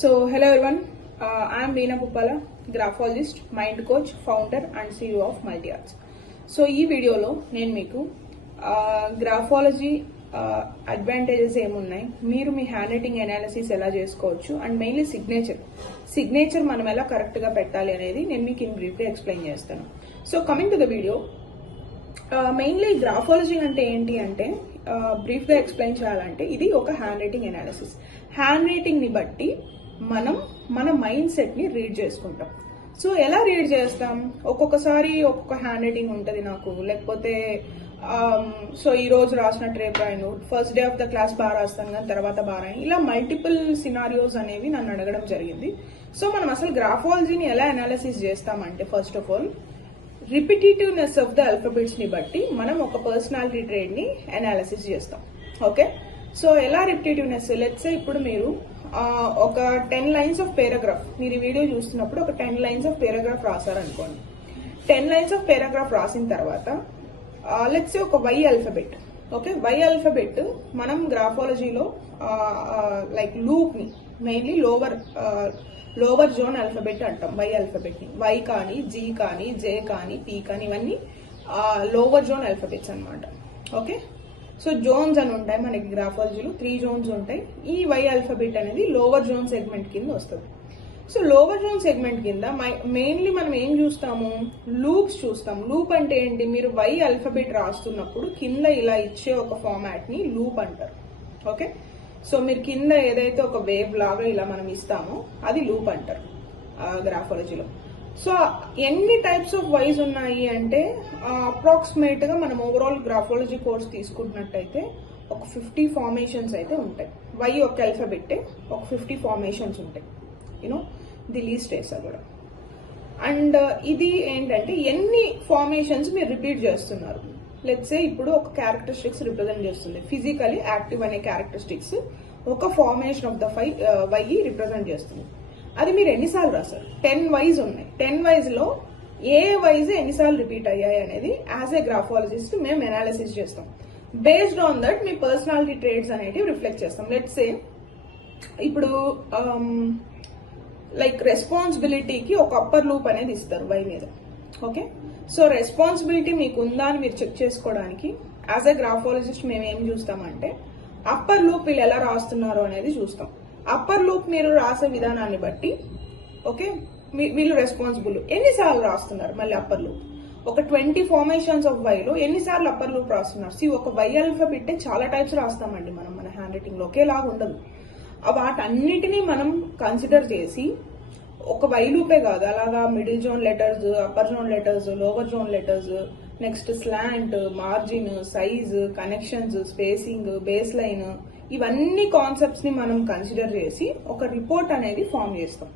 Hello everyone. I am Veena Puppala, graphologist, mind coach, founder and CEO of MultiArts. ఈ వీడియోలో నేను మీకు graphology advantages ఏమున్నాయి, మీరు మీ హ్యాండ్ రైటింగ్ అనాలిసిస్ ఎలా చేసుకోవచ్చు అండ్ మెయిన్లీ సిగ్నేచర్ మనం ఎలా కరెక్ట్గా పెట్టాలి అనేది నేను మీకు ఇన్ బ్రీఫ్గా ఎక్స్ప్లెయిన్ చేస్తాను. So coming to the video, mainly graphology అంటే ఏంటి అంటే బ్రీఫ్గా ఎక్స్ప్లెయిన్ చేయాలంటే ఇది ఒక హ్యాండ్ రైటింగ్ అనాలిసిస్. హ్యాండ్ రైటింగ్ని బట్టి మనం మన మైండ్ సెట్ని రీడ్ చేసుకుంటాం. సో ఎలా రీడ్ చేస్తాం, ఒక్కొక్కసారి ఒక్కొక్క హ్యాండ్ రైటింగ్ ఉంటుంది నాకు, లేకపోతే సో ఈ రోజు రాసినట్టు రేపు రాయను, first day of the class బాగా రాస్తాను కానీ తర్వాత బాగా రాయను, ఇలా మల్టిపుల్ సినారియోస్ అనేవి నన్ను అడగడం జరిగింది. సో మనం అసలు గ్రాఫాలజీని ఎలా అనాలిసిస్ చేస్తామంటే first of all repetitiveness of the alphabets ని బట్టి మనం ఒక పర్సనాలిటీ ట్రేడ్ ని అనాలిసిస్ చేస్తాం. ఓకే, సో ఎలా రిపిటేటివ్నెస్, లెట్స్ సే ఇప్పుడు మీరు ఒక 10 లైన్స్ ఆఫ్ పారాగ్రాఫ్, మీరు ఈ వీడియో చూస్తున్నప్పుడు ఒక 10 లైన్స్ ఆఫ్ పారాగ్రాఫ్ రాశారనుకోండి. 10 లైన్స్ ఆఫ్ పారాగ్రాఫ్ రాసిన తర్వాత లెట్స్ సే ఒక Y alphabet. Okay, Y alphabet మనం గ్రాఫాలజీలో లైక్ లూప్ ని మెయిన్లీ లోవర్ జోన్ ఆల్ఫాబెట్ అంటాం. వై ఆల్ఫాబెట్ ని వై కానీ, జీ కానీ, జే కానీ, పీ కానీ ఇవన్నీ లోవర్ జోన్ ఆల్ఫాబెట్స్ అనమాట. ఓకే, సో జోన్స్ అని ఉంటాయి మనకి గ్రాఫాలజీలో, 3 జోన్స్ ఉంటాయి. ఈ వై ఆల్ఫాబెట్ అనేది లోవర్ జోన్ సెగ్మెంట్ కింద వస్తుంది. సో లోవర్ జోన్ సెగ్మెంట్ కింద మెయిన్లీ మనం ఏం చూస్తాము, లూప్స్ చూస్తాం. లూప్ అంటే ఏంటి, మీరు వై ఆల్ఫాబెట్ రాస్తున్నప్పుడు కింద ఇలా ఇచ్చే ఒక ఫార్మాట్ ని లూప్ అంటారు. ఓకే, సో మీరు కింద ఏదైతే ఒక వేవ్ లాగా ఇలా మనం ఇస్తామో అది లూప్ అంటారు గ్రాఫాలజీలో. సో ఎన్ని టైప్స్ ఆఫ్ వైస్ ఉన్నాయి అంటే అప్రాక్సిమేట్ గా మనం ఓవరాల్ గ్రాఫాలజీ కోర్స్ తీసుకుంటున్నట్టయితే ఒక 50 ఫార్మేషన్స్ అయితే ఉంటాయి. వై ఒక ఆల్ఫాబెట్ ఒక 50 ఫార్మేషన్స్ ఉంటాయి, యూనో ది లీస్ట్ వేసా కూడా. అండ్ ఇది ఏంటంటే ఎన్ని ఫార్మేషన్స్ మీరు రిపీట్ చేస్తున్నారు. లెట్స్ సే ఇప్పుడు ఒక క్యారెక్టరిస్టిక్స్ రిప్రజెంట్ చేస్తుంది, ఫిజికలీ యాక్టివ్ అనే క్యారెక్టరిస్టిక్స్ ఒక formation of the Y represent చేస్తుంది. అది మీరు ఎన్నిసార్లు రాస్తారు, 10 వైజ్ ఉన్నాయి. 10 వైజ్ లో ఏ వైజ్ ఎన్నిసార్లు రిపీట్ అయ్యాయి అనేది యాజ్ ఏ గ్రాఫాలజిస్ట్ మేము అనాలిసిస్ చేస్తాం. Based on that me personality trades అనేటివి రిఫ్లెక్ట్ చేస్తాం. లెట్స్ సే ఇప్పుడు లైక్ రెస్పాన్సిబిలిటీకి ఒక అప్పర్ లూప్ అనేది ఇస్తారు వై మీద. ఓకే, సో రెస్పాన్సిబిలిటీ మీకు ఉందా అని మీరు చెక్ చేసుకోవడానికి యాజ్ ఎ గ్రాఫాలజిస్ట్ మేము ఏం చూస్తామంటే అప్పర్ లూప్ వీళ్ళు ఎలా రాస్తున్నారు అనేది చూస్తాం. అప్పర్ లూప్ మీరు రాసే విధానాన్ని బట్టి ఓకే వీళ్ళు రెస్పాన్సిబుల్ ఎన్నిసార్లు రాస్తున్నారు. మళ్ళీ అప్పర్ లూప్ ఒక 20 ఫార్మేషన్స్ ఆఫ్ వైలో ఎన్నిసార్లు అప్పర్ లూప్ రాస్తున్నారు. ఒక వై ఆల్ఫాబెట్ చాలా టైప్స్ రాస్తామండి మనం మన హ్యాండ్ రైటింగ్ లో, ఒకేలాగా ఉండదు. వాటన్నిటినీ మనం కన్సిడర్ చేసి ఒక వై లూపే కాదు, అలాగా middle zone letters, upper zone letters, lower zone letters, next slant, margin, size, connections, spacing, base line, ఇవన్నీ కాన్సెప్ట్స్ ని మనం కన్సిడర్ చేసి ఒక రిపోర్ట్ అనేది ఫామ్ చేస్తాం.